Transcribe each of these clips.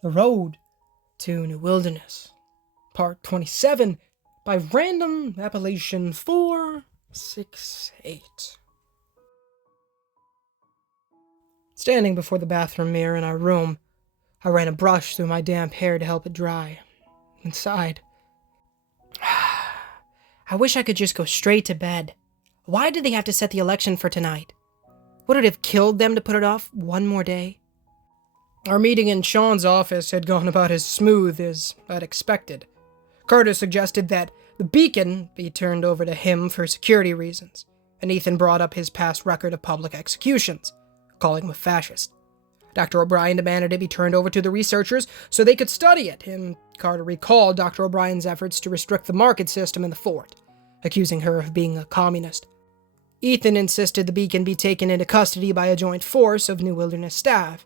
The Road to New Wilderness, Part 27, by random appellation 468. Standing before the bathroom mirror in our room, I ran a brush through my damp hair to help it dry, and sighed. I wish I could just go straight to bed. Why did they have to set the election for tonight? Would it have killed them to put it off one more day? Our meeting in Sean's office had gone about as smooth as I'd expected. Carter suggested that the beacon be turned over to him for security reasons, and Ethan brought up his past record of public executions, calling him a fascist. Dr. O'Brien demanded it be turned over to the researchers so they could study it, and Carter recalled Dr. O'Brien's efforts to restrict the market system in the fort, accusing her of being a communist. Ethan insisted the beacon be taken into custody by a joint force of New Wilderness staff,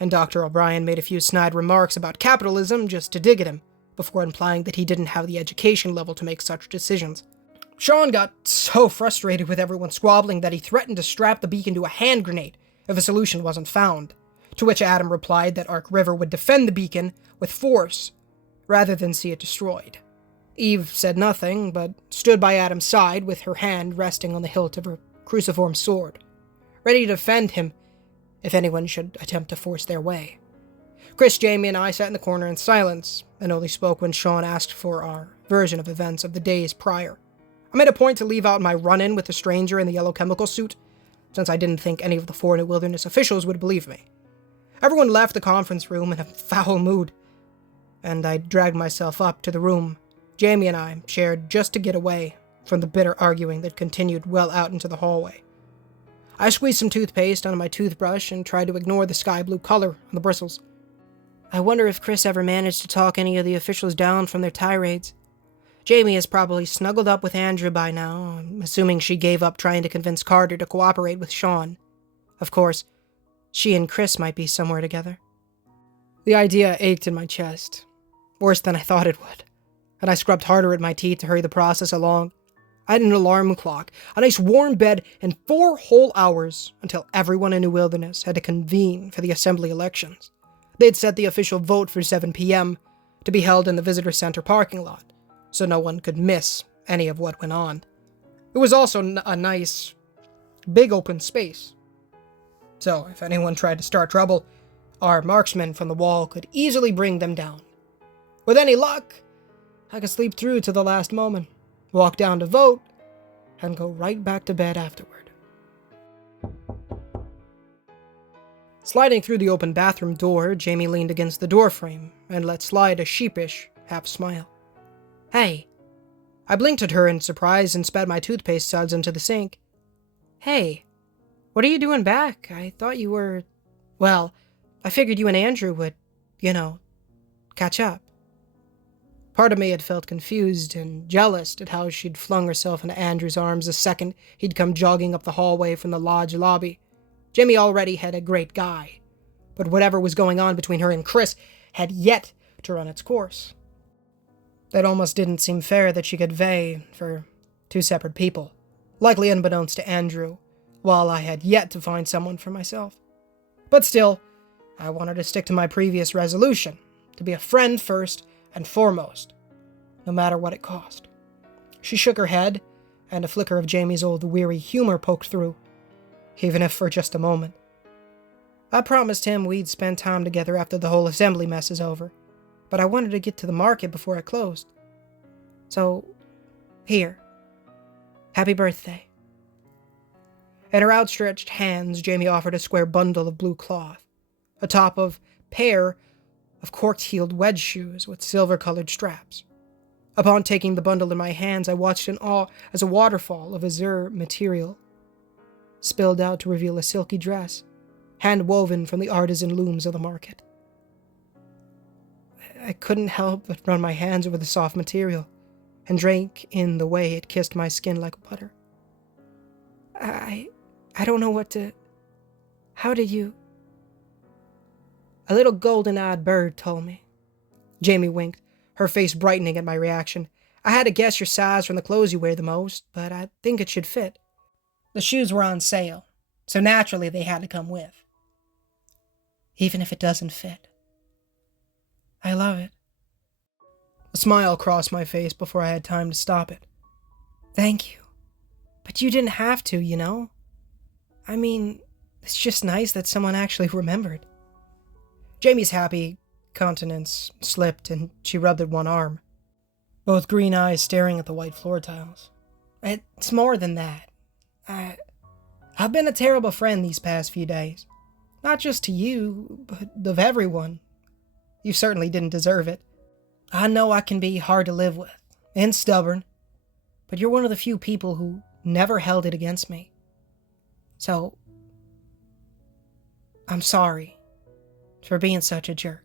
and Dr. O'Brien made a few snide remarks about capitalism just to dig at him, before implying that he didn't have the education level to make such decisions. Sean got so frustrated with everyone squabbling that he threatened to strap the beacon to a hand grenade if a solution wasn't found, to which Adam replied that Ark River would defend the beacon with force, rather than see it destroyed. Eve said nothing, but stood by Adam's side with her hand resting on the hilt of her cruciform sword, ready to defend him if anyone should attempt to force their way. Chris, Jamie, and I sat in the corner in silence, and only spoke when Sean asked for our version of events of the days prior. I made a point to leave out my run-in with the stranger in the yellow chemical suit, since I didn't think any of the four New Wilderness officials would believe me. Everyone left the conference room in a foul mood, and I dragged myself up to the room Jamie and I shared just to get away from the bitter arguing that continued well out into the hallway. I squeezed some toothpaste onto my toothbrush and tried to ignore the sky blue color on the bristles. I wonder if Chris ever managed to talk any of the officials down from their tirades. Jamie is probably snuggled up with Andrew by now, I'm assuming she gave up trying to convince Carter to cooperate with Sean. Of course, she and Chris might be somewhere together. The idea ached in my chest, worse than I thought it would, and I scrubbed harder at my teeth to hurry the process along. I had an alarm clock, a nice warm bed, and 4 whole hours until everyone in New Wilderness had to convene for the assembly elections. They'd set the official vote for 7 p.m. to be held in the visitor center parking lot, so no one could miss any of what went on. It was also a nice, big open space, so if anyone tried to start trouble, our marksmen from the wall could easily bring them down. With any luck, I could sleep through to the last moment, walk down to vote, and go right back to bed afterward. Sliding through the open bathroom door, Jamie leaned against the doorframe and let slide a sheepish half-smile. Hey. I blinked at her in surprise and spat my toothpaste suds into the sink. Hey, what are you doing back? I thought you were... Well, I figured you and Andrew would, catch up. Part of me had felt confused and jealous at how she'd flung herself into Andrew's arms the second he'd come jogging up the hallway from the lodge lobby. Jamie already had a great guy, but whatever was going on between her and Chris had yet to run its course. It almost didn't seem fair that she could vie for 2 separate people, likely unbeknownst to Andrew, while I had yet to find someone for myself. But still, I wanted to stick to my previous resolution, to be a friend first and foremost, no matter what it cost. She shook her head, and a flicker of Jamie's old weary humor poked through, even if for just a moment. I promised him we'd spend time together after the whole assembly mess is over, but I wanted to get to the market before it closed. So, here. Happy birthday. In her outstretched hands, Jamie offered a square bundle of blue cloth, a top of pair of corked-heeled wedge shoes with silver-colored straps. Upon taking the bundle in my hands, I watched in awe as a waterfall of azure material spilled out to reveal a silky dress, hand-woven from the artisan looms of the market. I couldn't help but run my hands over the soft material and drank in the way it kissed my skin like butter. I don't know what to... How did you... A little golden-eyed bird told me. Jamie winked, her face brightening at my reaction. I had to guess your size from the clothes you wear the most, but I think it should fit. The shoes were on sale, so naturally they had to come with. Even if it doesn't fit. I love it. A smile crossed my face before I had time to stop it. Thank you. But you didn't have to, you know? I mean, it's just nice that someone actually remembered. Jamie's happy countenance slipped and she rubbed at one arm, both green eyes staring at the white floor tiles. It's more than that. I've been a terrible friend these past few days. Not just to you, but of everyone. You certainly didn't deserve it. I know I can be hard to live with, and stubborn, but you're one of the few people who never held it against me. So, I'm sorry for being such a jerk.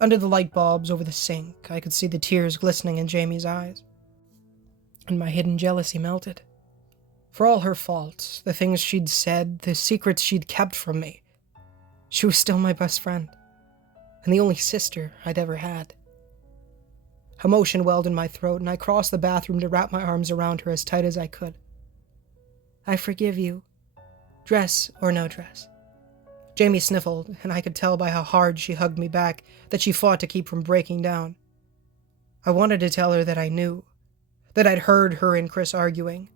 Under the light bulbs over the sink, I could see the tears glistening in Jamie's eyes, and my hidden jealousy melted. For all her faults, the things she'd said, the secrets she'd kept from me, she was still my best friend, and the only sister I'd ever had. Emotion welled in my throat, and I crossed the bathroom to wrap my arms around her as tight as I could. I forgive you, dress or no dress. Jamie sniffled, and I could tell by how hard she hugged me back that she fought to keep from breaking down. I wanted to tell her that I knew, that I'd heard her and Chris arguing,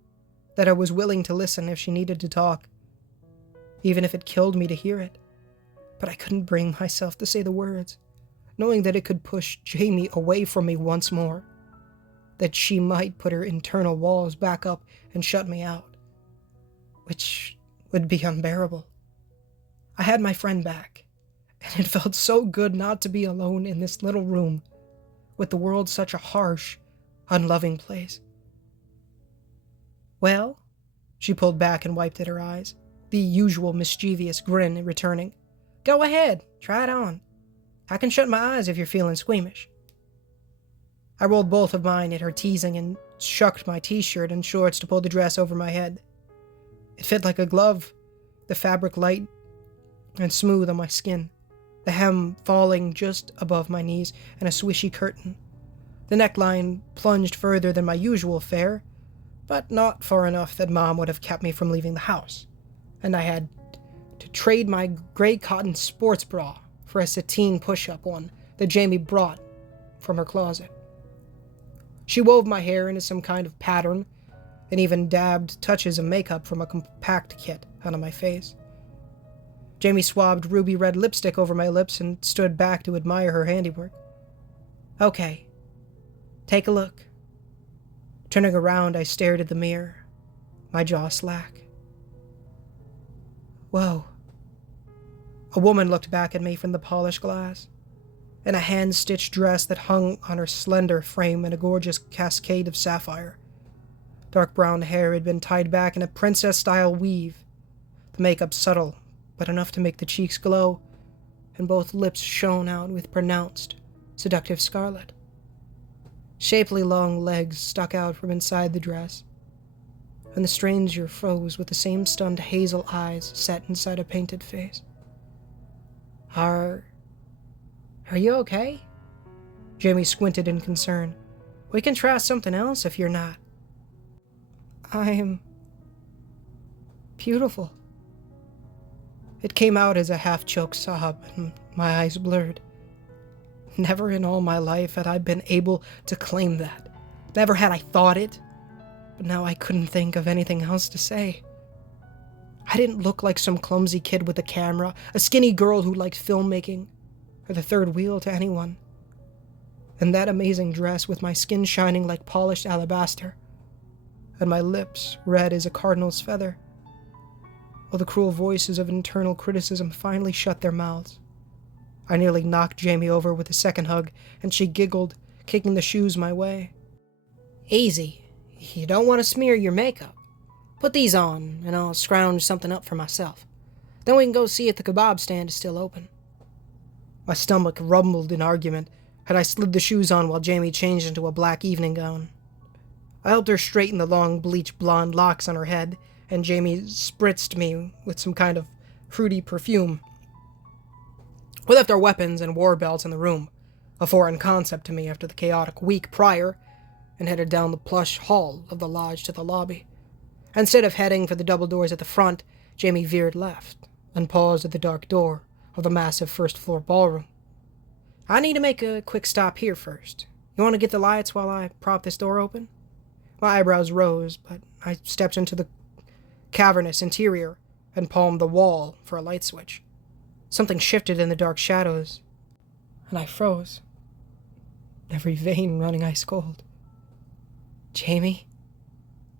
that I was willing to listen if she needed to talk, even if it killed me to hear it. But I couldn't bring myself to say the words, knowing that it could push Jamie away from me once more, that she might put her internal walls back up and shut me out, which would be unbearable. I had my friend back, and it felt so good not to be alone in this little room, with the world such a harsh, unloving place. Well, she pulled back and wiped at her eyes, the usual mischievous grin returning. Go ahead, try it on. I can shut my eyes if you're feeling squeamish. I rolled both of mine at her teasing and shucked my t-shirt and shorts to pull the dress over my head. It fit like a glove, the fabric light and smooth on my skin, the hem falling just above my knees and a swishy curtain. The neckline plunged further than my usual fare, but not far enough that Mom would have kept me from leaving the house, and I had to trade my gray cotton sports bra for a sateen push-up one that Jamie brought from her closet. She wove my hair into some kind of pattern and even dabbed touches of makeup from a compact kit onto my face. Jamie swabbed ruby red lipstick over my lips and stood back to admire her handiwork. Okay, take a look. Turning around, I stared at the mirror, my jaw slack. Whoa. A woman looked back at me from the polished glass, in a hand-stitched dress that hung on her slender frame in a gorgeous cascade of sapphire. Dark brown hair had been tied back in a princess-style weave, the makeup subtle, but enough to make the cheeks glow, and both lips shone out with pronounced, seductive scarlet. Shapely long legs stuck out from inside the dress, and the stranger froze with the same stunned hazel eyes set inside a painted face. Are you okay? Jamie squinted in concern. We can try something else if you're not. I'm beautiful. It came out as a half-choked sob, and my eyes blurred. Never in all my life had I been able to claim that. Never had I thought it. But now I couldn't think of anything else to say. I didn't look like some clumsy kid with a camera, a skinny girl who liked filmmaking, or the third wheel to anyone. And that amazing dress with my skin shining like polished alabaster, and my lips red as a cardinal's feather. While the cruel voices of internal criticism finally shut their mouths. I nearly knocked Jamie over with a second hug, and she giggled, kicking the shoes my way. Easy. You don't want to smear your makeup. Put these on, and I'll scrounge something up for myself. Then we can go see if the kebab stand is still open. My stomach rumbled in argument, and I slid the shoes on while Jamie changed into a black evening gown. I helped her straighten the long, bleached blonde locks on her head, and Jamie spritzed me with some kind of fruity perfume. We left our weapons and war belts in the room, a foreign concept to me after the chaotic week prior, and headed down the plush hall of the lodge to the lobby. Instead of heading for the double doors at the front, Jamie veered left and paused at the dark door, of the massive first-floor ballroom. I need to make a quick stop here first. You want to get the lights while I prop this door open? My eyebrows rose, but I stepped into the cavernous interior and palmed the wall for a light switch. Something shifted in the dark shadows, and I froze. Every vein running ice cold. Jamie?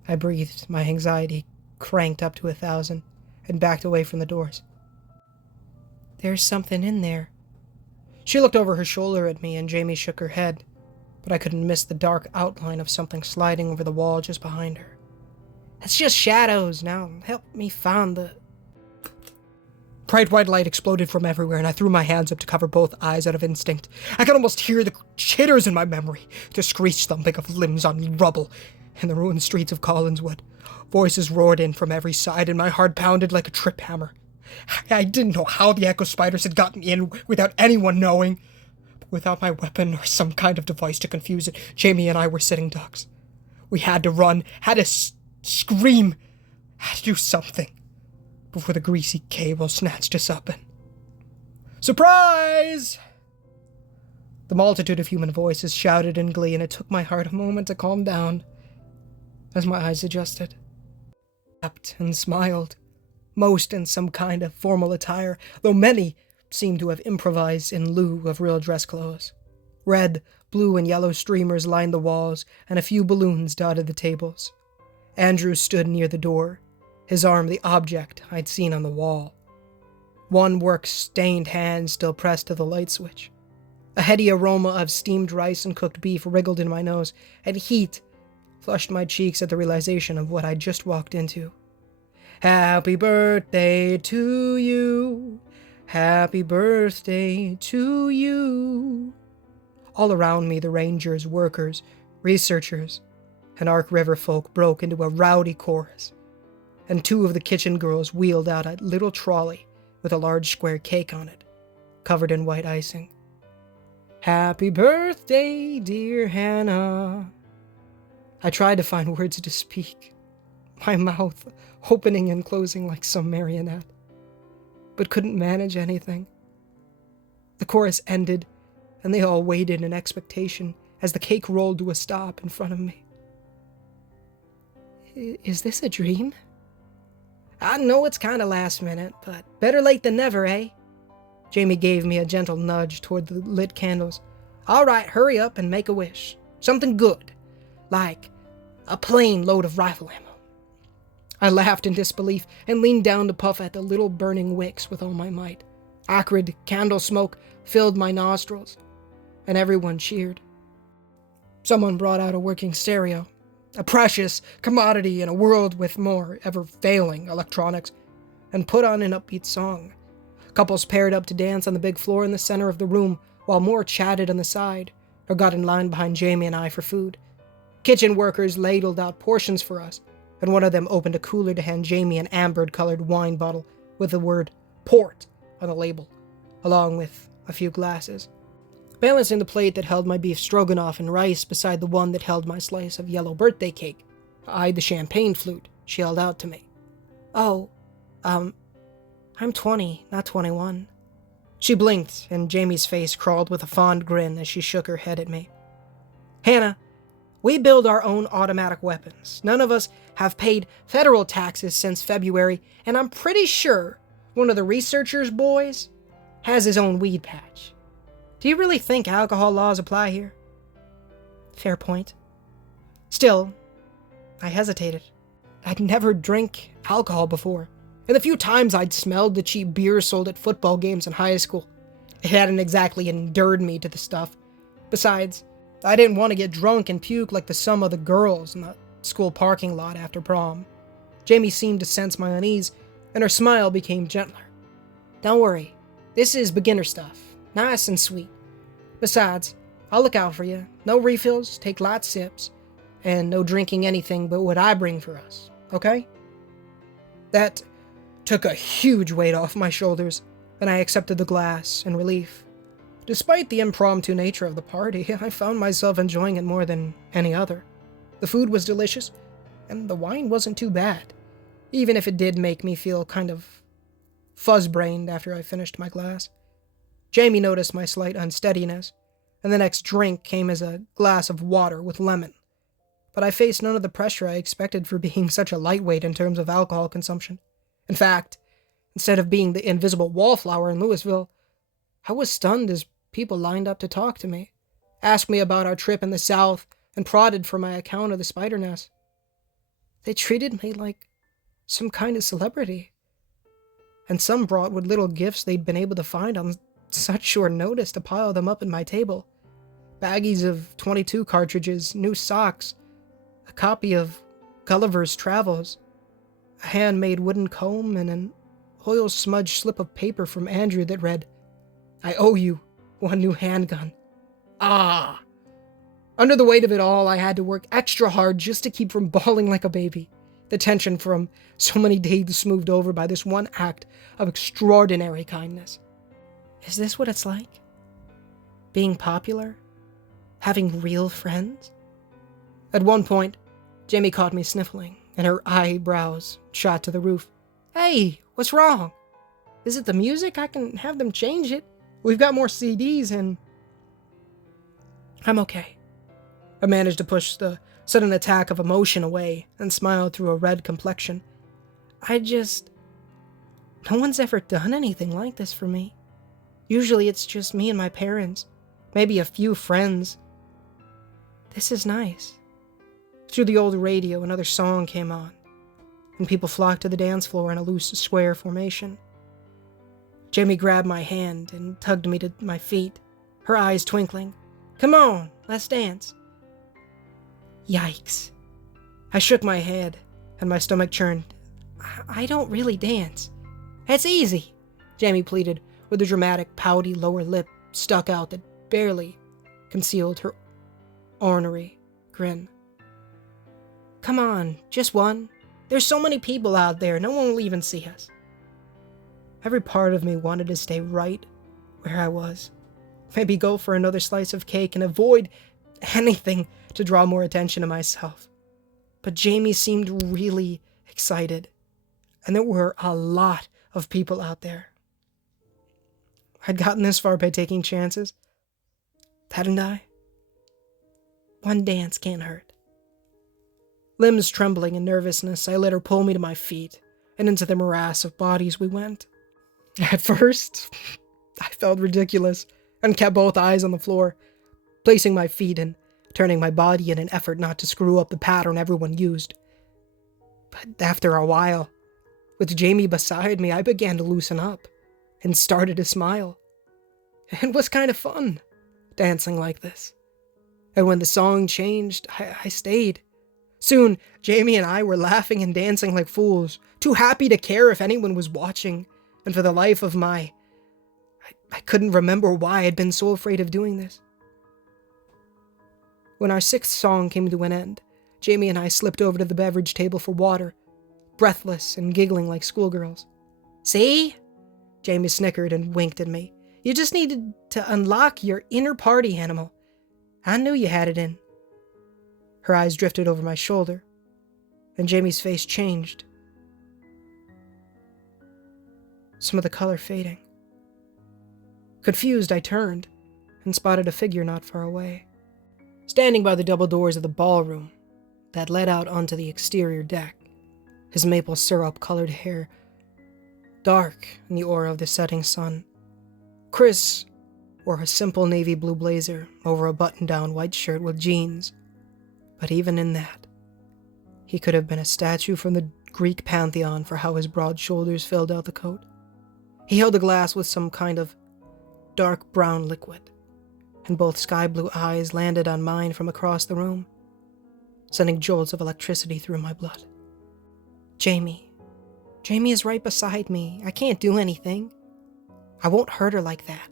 I breathed, my anxiety cranked up to 1,000, and backed away from the doors. There's something in there. She looked over her shoulder at me, and Jamie shook her head, but I couldn't miss the dark outline of something sliding over the wall just behind her. It's just shadows. Now help me find the... Bright white light exploded from everywhere, and I threw my hands up to cover both eyes out of instinct. I could almost hear the chitters in my memory, the screech thumping of limbs on rubble in the ruined streets of Collinswood. Voices roared in from every side, and my heart pounded like a trip hammer. I didn't know how the echo spiders had gotten in without anyone knowing. But without my weapon or some kind of device to confuse it, Jamie and I were sitting ducks. We had to run, had to scream, had to do something before the greasy cable snatched us up and... Surprise! The multitude of human voices shouted in glee, and it took my heart a moment to calm down as my eyes adjusted. Laughed and smiled, most in some kind of formal attire, though many seemed to have improvised in lieu of real dress clothes. Red, blue, and yellow streamers lined the walls, and a few balloons dotted the tables. Andrew stood near the door, his arm the object I'd seen on the wall. One work-stained hand still pressed to the light switch. A heady aroma of steamed rice and cooked beef wriggled in my nose, and heat flushed my cheeks at the realization of what I'd just walked into. Happy birthday to you. Happy birthday to you. All around me, the rangers, workers, researchers, and Ark River folk broke into a rowdy chorus, and two of the kitchen girls wheeled out a little trolley with a large square cake on it, covered in white icing. Happy birthday, dear Hannah. I tried to find words to speak, my mouth opening and closing like some marionette, but couldn't manage anything. The chorus ended, and they all waited in expectation as the cake rolled to a stop in front of me. Is this a dream? I know it's kind of last minute, but better late than never, eh? Jamie gave me a gentle nudge toward the lit candles. All right, hurry up and make a wish. Something good, like a plane load of rifle ammo. I laughed in disbelief and leaned down to puff at the little burning wicks with all my might. Acrid candle smoke filled my nostrils, and everyone cheered. Someone brought out a working stereo, a precious commodity in a world with more ever-failing electronics, and put on an upbeat song. Couples paired up to dance on the big floor in the center of the room, while more chatted on the side, or got in line behind Jamie and I for food. Kitchen workers ladled out portions for us, and one of them opened a cooler to hand Jamie an amber-colored wine bottle with the word port on the label, along with a few glasses. Balancing the plate that held my beef stroganoff and rice beside the one that held my slice of yellow birthday cake, I eyed the champagne flute she held out to me. Oh, I'm 20, not 21. She blinked, and Jamie's face crawled with a fond grin as she shook her head at me. Hannah, we build our own automatic weapons. None of us have paid federal taxes since February, and I'm pretty sure one of the researchers' boys has his own weed patch. Do you really think alcohol laws apply here? Fair point. Still, I hesitated. I'd never drank alcohol before, and the few times I'd smelled the cheap beer sold at football games in high school, it hadn't exactly endeared me to the stuff. Besides, I didn't want to get drunk and puke like some of the girls in the school parking lot after prom. Jamie seemed to sense my unease, and her smile became gentler. Don't worry, this is beginner stuff. Nice and sweet. Besides, I'll look out for you. No refills, take light sips, and no drinking anything but what I bring for us, okay? That took a huge weight off my shoulders, and I accepted the glass in relief. Despite the impromptu nature of the party, I found myself enjoying it more than any other. The food was delicious, and the wine wasn't too bad, even if it did make me feel kind of fuzz-brained after I finished my glass. Jamie noticed my slight unsteadiness, and the next drink came as a glass of water with lemon. But I faced none of the pressure I expected for being such a lightweight in terms of alcohol consumption. In fact, instead of being the invisible wallflower in Louisville, I was stunned as people lined up to talk to me, asked me about our trip in the South, and prodded for my account of the spider nest. They treated me like some kind of celebrity. And some brought what little gifts they'd been able to find on such short notice to pile them up at my table. Baggies of 22 cartridges, new socks, a copy of Gulliver's Travels, a handmade wooden comb, and an oil-smudged slip of paper from Andrew that read, "I owe you one new handgun." Ah! Under the weight of it all, I had to work extra hard just to keep from bawling like a baby. The tension from so many days smoothed over by this one act of extraordinary kindness. Is this what it's like? Being popular? Having real friends? At one point, Jamie caught me sniffling, and her eyebrows shot to the roof. "Hey, what's wrong? Is it the music? I can have them change it. We've got more CDs and..." I'm okay. I managed to push the sudden attack of emotion away and smiled through a red complexion. No one's ever done anything like this for me. Usually it's just me and my parents, maybe a few friends. This is nice. Through the old radio, another song came on, and people flocked to the dance floor in a loose square formation. Jamie grabbed my hand and tugged me to my feet, her eyes twinkling. "Come on, let's dance." Yikes. I shook my head, and my stomach churned. I don't really dance. "It's easy," Jamie pleaded, with a dramatic, pouty lower lip stuck out that barely concealed her ornery grin. "Come on, just one. There's so many people out there, no one will even see us." Every part of me wanted to stay right where I was. Maybe go for another slice of cake and avoid anything to draw more attention to myself. But Jamie seemed really excited, and there were a lot of people out there. I'd gotten this far by taking chances, hadn't I? One dance can't hurt. Limbs trembling in nervousness, I let her pull me to my feet, and into the morass of bodies we went. At first, I felt ridiculous, and kept both eyes on the floor, placing my feet and turning my body in an effort not to screw up the pattern everyone used. But after a while, with Jamie beside me, I began to loosen up and started to smile. It was kind of fun, dancing like this. And when the song changed, I stayed. Soon, Jamie and I were laughing and dancing like fools, too happy to care if anyone was watching, and for the life of I couldn't remember why I'd been so afraid of doing this. When our sixth song came to an end, Jamie and I slipped over to the beverage table for water, breathless and giggling like schoolgirls. "See?" Jamie snickered and winked at me. "You just needed to unlock your inner party animal. I knew you had it in." Her eyes drifted over my shoulder, and Jamie's face changed, some of the color fading. Confused, I turned and spotted a figure not far away, standing by the double doors of the ballroom that led out onto the exterior deck, his maple syrup-colored hair dark in the aura of the setting sun. Chris wore a simple navy blue blazer over a button-down white shirt with jeans, but even in that, he could have been a statue from the Greek pantheon for how his broad shoulders filled out the coat. He held a glass with some kind of dark brown liquid, and both sky-blue eyes landed on mine from across the room, sending jolts of electricity through my blood. Jamie is right beside me. I can't do anything. I won't hurt her like that.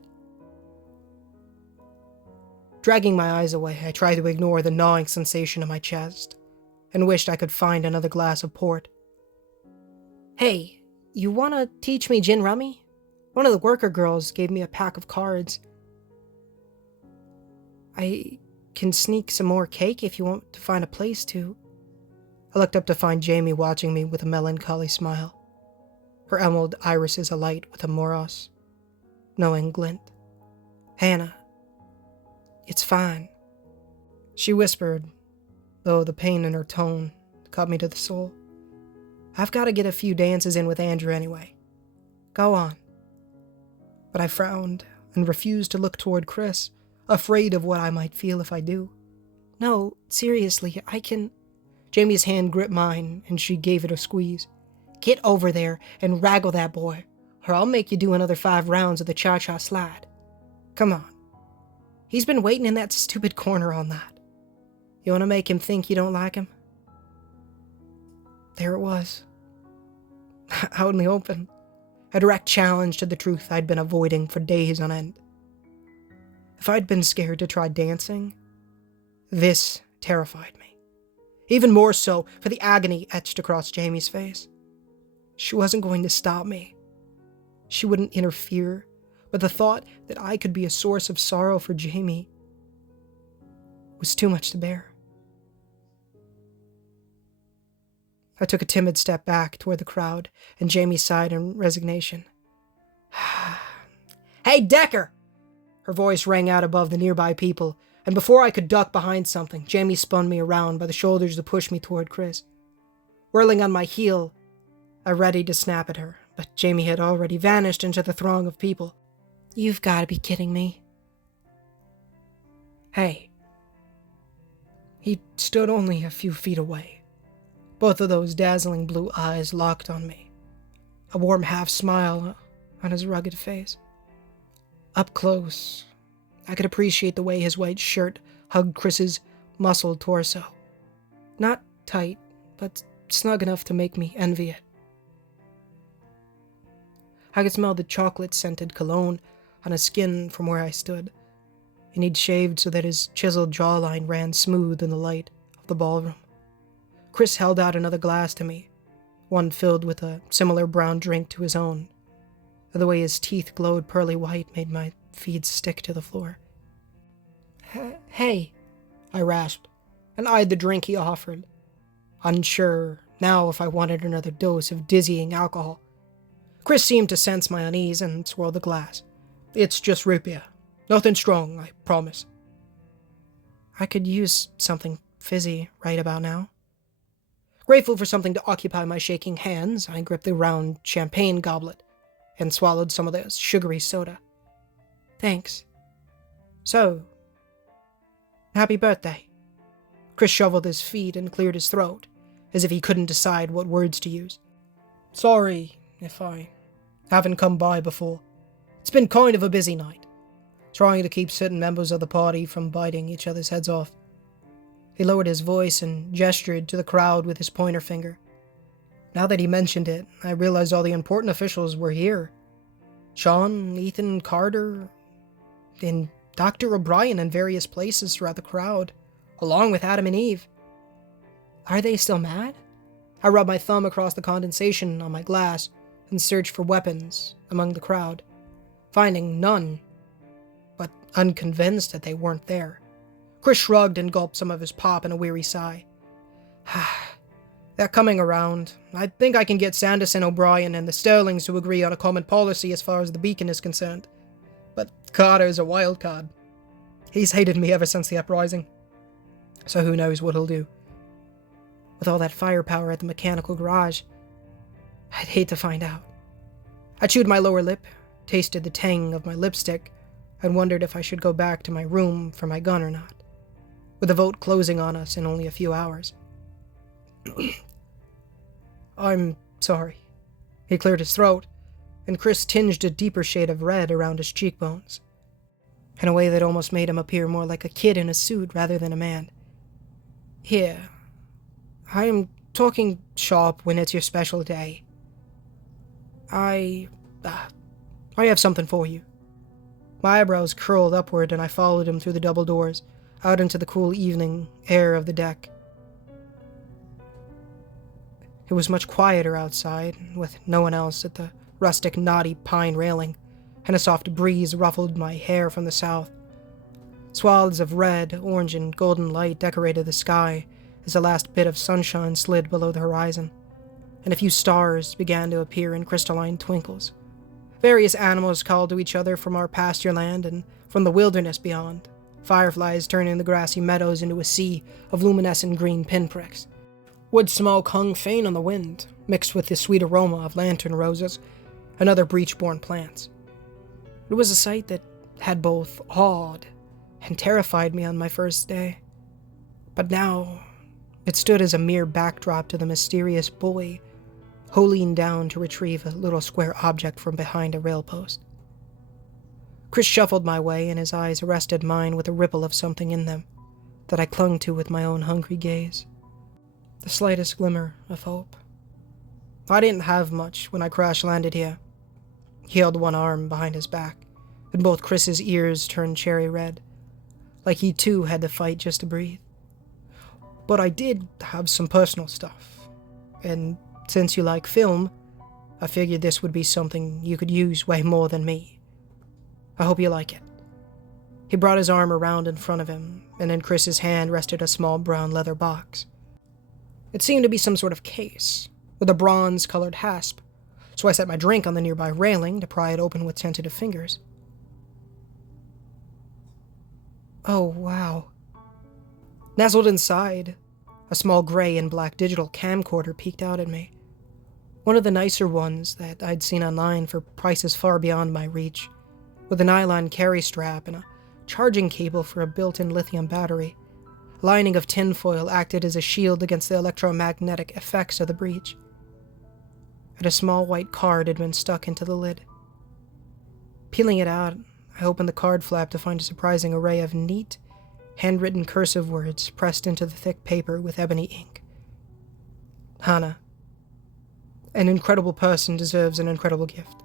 Dragging my eyes away, I tried to ignore the gnawing sensation in my chest, and wished I could find another glass of port. "Hey, you wanna teach me gin rummy? One of the worker girls gave me a pack of cards. I can sneak some more cake if you want to find a place to." I looked up to find Jamie watching me with a melancholy smile. her emerald irises alight with a morose, knowing glint. "Hannah, it's fine," she whispered, though the pain in her tone cut me to the soul. "I've got to get a few dances in with Andrew anyway. Go on." But I frowned and refused to look toward Chris, afraid of what I might feel if I do. "No, seriously, I can..." Jamie's hand gripped mine, and she gave it a squeeze. "Get over there and raggle that boy, or I'll make you do another 5 rounds of the cha-cha slide. Come on. He's been waiting in that stupid corner all night. You want to make him think you don't like him?" There it was. Out in the open. A direct challenge to the truth I'd been avoiding for days on end. If I'd been scared to try dancing, this terrified me. Even more so for the agony etched across Jamie's face. She wasn't going to stop me. She wouldn't interfere, but the thought that I could be a source of sorrow for Jamie was too much to bear. I took a timid step back toward the crowd, and Jamie sighed in resignation. "Hey, Decker!" Her voice rang out above the nearby people, and before I could duck behind something, Jamie spun me around by the shoulders to push me toward Chris. Whirling on my heel, I readied to snap at her, but Jamie had already vanished into the throng of people. "You've got to be kidding me." "Hey." He stood only a few feet away. Both of those dazzling blue eyes locked on me, a warm half-smile on his rugged face. Up close, I could appreciate the way his white shirt hugged Chris's muscled torso. Not tight, but snug enough to make me envy it. I could smell the chocolate-scented cologne on his skin from where I stood, and he'd shaved so that his chiseled jawline ran smooth in the light of the ballroom. Chris held out another glass to me, one filled with a similar brown drink to his own. The way his teeth glowed pearly white made my feet stick to the floor. "Hey," I rasped, and eyed the drink he offered, unsure now if I wanted another dose of dizzying alcohol. Chris seemed to sense my unease and swirled the glass. "It's just root beer. Nothing strong, I promise." I could use something fizzy right about now. Grateful for something to occupy my shaking hands, I gripped the round champagne goblet and swallowed some of the sugary soda. "Thanks. So, happy birthday." Chris shoveled his feet and cleared his throat, as if he couldn't decide what words to use. "Sorry if I haven't come by before. It's been kind of a busy night, trying to keep certain members of the party from biting each other's heads off." He lowered his voice and gestured to the crowd with his pointer finger. Now that he mentioned it, I realized all the important officials were here. Sean, Ethan, Carter, and Dr. O'Brien in various places throughout the crowd, along with Adam and Eve. Are they still mad? I rubbed my thumb across the condensation on my glass and searched for weapons among the crowd, finding none, but unconvinced that they weren't there. Chris shrugged and gulped some of his pop in a weary sigh. "That coming around, I think I can get Sanderson, O'Brien, and the Sterlings to agree on a common policy as far as the beacon is concerned. But Carter's a wild card. He's hated me ever since the uprising. So who knows what he'll do. With all that firepower at the mechanical garage, I'd hate to find out." I chewed my lower lip, tasted the tang of my lipstick, and wondered if I should go back to my room for my gun or not, with the vote closing on us in only a few hours. "I'm sorry." He cleared his throat, and Chris tinged a deeper shade of red around his cheekbones, in a way that almost made him appear more like a kid in a suit rather than a man. "Here, I am talking shop when it's your special day. I have something for you." My eyebrows curled upward, and I followed him through the double doors, out into the cool evening air of the deck. It was much quieter outside, with no one else at the rustic knotty pine railing, and a soft breeze ruffled my hair from the south. Swaths of red, orange, and golden light decorated the sky as the last bit of sunshine slid below the horizon, and a few stars began to appear in crystalline twinkles. Various animals called to each other from our pasture land and from the wilderness beyond, fireflies turning the grassy meadows into a sea of luminescent green pinpricks. Wood smoke hung faint on the wind, mixed with the sweet aroma of lantern roses and other breach-born plants. It was a sight that had both awed and terrified me on my first day. But now, it stood as a mere backdrop to the mysterious boy who leaned down to retrieve a little square object from behind a rail post. Chris shuffled my way, and his eyes arrested mine with a ripple of something in them that I clung to with my own hungry gaze. The slightest glimmer of hope. I didn't have much when I crash-landed here. He held one arm behind his back, and both Chris's ears turned cherry red, like he too had to fight just to breathe. But I did have some personal stuff, and since you like film, I figured this would be something you could use way more than me. I hope you like it. He brought his arm around in front of him, and in Chris's hand rested a small brown leather box. It seemed to be some sort of case, with a bronze-colored hasp, so I set my drink on the nearby railing to pry it open with tentative fingers. Oh, wow. Nestled inside, a small gray and black digital camcorder peeked out at me. One of the nicer ones that I'd seen online for prices far beyond my reach, with a nylon carry strap and a charging cable for a built-in lithium battery. A lining of tinfoil acted as a shield against the electromagnetic effects of the breach. And a small white card had been stuck into the lid. Peeling it out, I opened the card flap to find a surprising array of neat, handwritten cursive words pressed into the thick paper with ebony ink. Hannah, an incredible person deserves an incredible gift.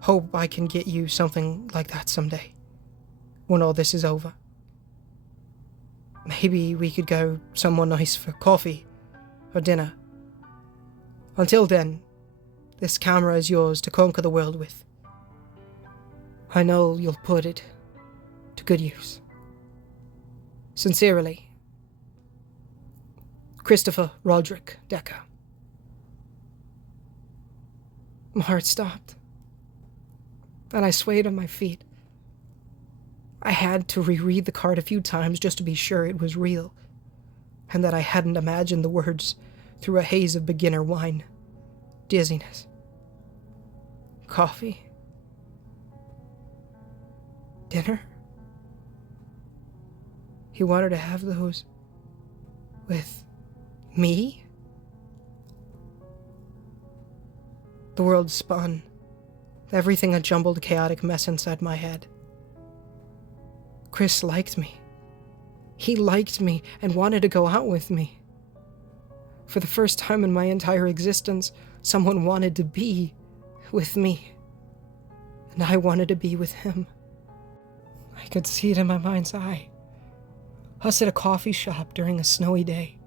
Hope I can get you something like that someday, when all this is over. Maybe we could go somewhere nice for coffee or dinner. Until then, this camera is yours to conquer the world with. I know you'll put it to good use. Sincerely, Christopher Roderick Decker. My heart stopped, and I swayed on my feet. I had to reread the card a few times just to be sure it was real, and that I hadn't imagined the words through a haze of beginner wine, dizziness, coffee, dinner. He wanted to have those with me? The world spun, everything a jumbled, chaotic mess inside my head. Chris liked me. He liked me and wanted to go out with me. For the first time in my entire existence, someone wanted to be with me. And I wanted to be with him. I could see it in my mind's eye. Us at a coffee shop during a snowy day.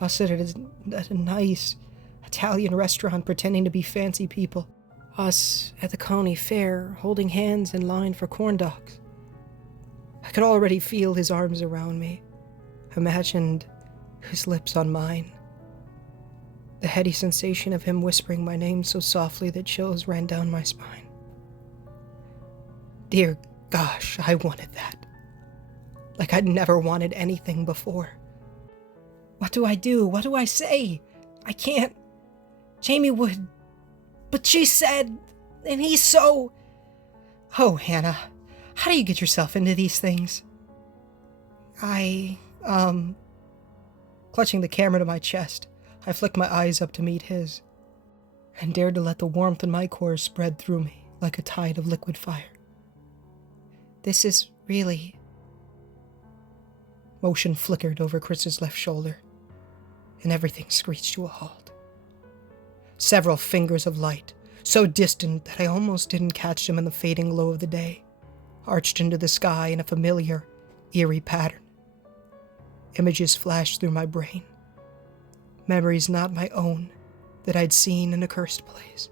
Us at a nice Italian restaurant pretending to be fancy people. Us at the county fair holding hands in line for corn dogs. I could already feel his arms around me, imagined his lips on mine. The heady sensation of him whispering my name so softly that chills ran down my spine. Dear gosh, I wanted that. Like I'd never wanted anything before. What do I do? What do I say? I can't. Jamie would. But she said, and he's so... Oh, Hannah, how do you get yourself into these things? Clutching the camera to my chest, I flicked my eyes up to meet his, and dared to let the warmth in my core spread through me like a tide of liquid fire. This is really... Motion flickered over Chris's left shoulder, and everything screeched to a halt. Several fingers of light, so distant that I almost didn't catch them in the fading glow of the day, arched into the sky in a familiar, eerie pattern. Images flashed through my brain. Memories not my own that I'd seen in a cursed place,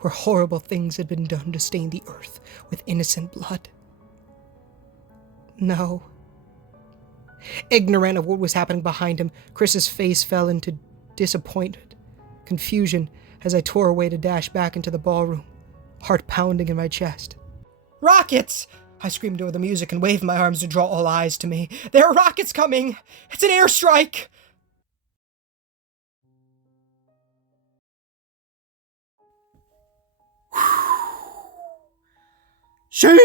where horrible things had been done to stain the earth with innocent blood. No. Ignorant of what was happening behind him, Chris's face fell into disappointment confusion as I tore away to dash back into the ballroom, heart pounding in my chest. Rockets! I screamed over the music and waved my arms to draw all eyes to me. There are rockets coming! It's an airstrike! Sheesh!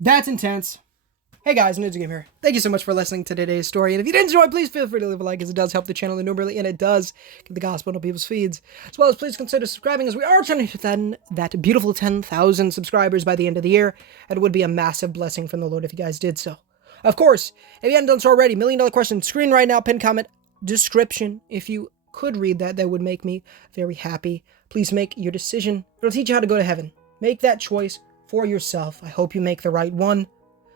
That's intense. Hey guys, Ninja Game here. Thank you so much for listening to today's story. And if you did enjoy, please feel free to leave a like, as it does help the channel innumerably, and it does get the gospel to people's feeds. As well as please consider subscribing, as we are trying to hit that beautiful 10,000 subscribers by the end of the year. And it would be a massive blessing from the Lord if you guys did so. Of course, if you haven't done so already, $1 million question, screen right now, pin comment, description. If you could read that, that would make me very happy. Please make your decision. It'll teach you how to go to heaven. Make that choice for yourself. I hope you make the right one.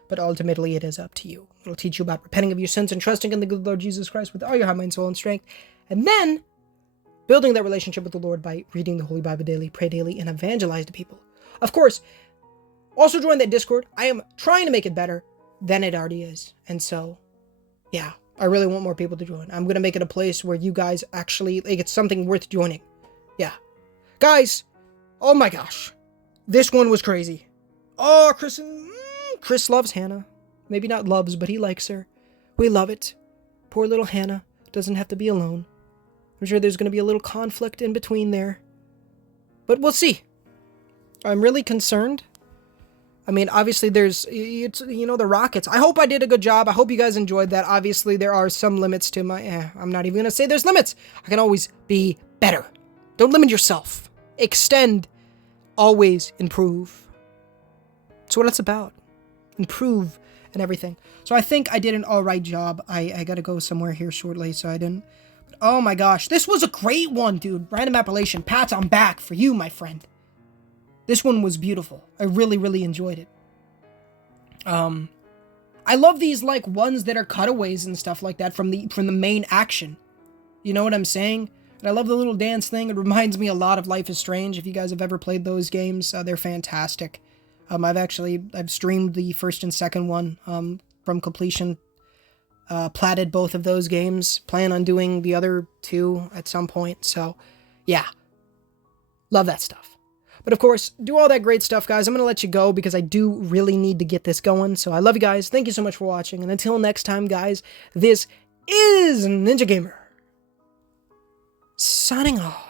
But ultimately, it is up to you. It'll teach you about repenting of your sins and trusting in the good Lord Jesus Christ with all your heart, mind, soul, and strength. And then, building that relationship with the Lord by reading the Holy Bible daily, pray daily, and evangelize to people. Of course, also join that Discord. I am trying to make it better than it already is. And so, yeah, I really want more people to join. I'm going to make it a place where you guys actually, like, it's something worth joining. Yeah. Guys, oh my gosh. This one was crazy. Oh, Chris loves Hannah. Maybe not loves, but he likes her. We love it. Poor little Hannah doesn't have to be alone. I'm sure there's going to be a little conflict in between there. But we'll see. I'm really concerned. I mean, obviously there's, the rockets. I hope I did a good job. I hope you guys enjoyed that. Obviously there are some limits to my, I'm not even going to say there's limits. I can always be better. Don't limit yourself. Extend. Always improve. That's what it's about. Improve and everything. So I think I did an alright job. I gotta go somewhere here shortly, so I didn't. But oh my gosh, this was a great one, dude. Random appellation. Pats on back for you, my friend. This one was beautiful. I really, really enjoyed it. I love these like ones that are cutaways and stuff like that from the main action. You know what I'm saying? And I love the little dance thing. It reminds me a lot of Life is Strange. If you guys have ever played those games, they're fantastic. I've streamed the first and second one from completion. Platted both of those games. Plan on doing the other two at some point. So, yeah. Love that stuff. But of course, do all that great stuff, guys. I'm going to let you go because I do really need to get this going. So I love you guys. Thank you so much for watching. And until next time, guys, this is Ninja Gamer. Signing off.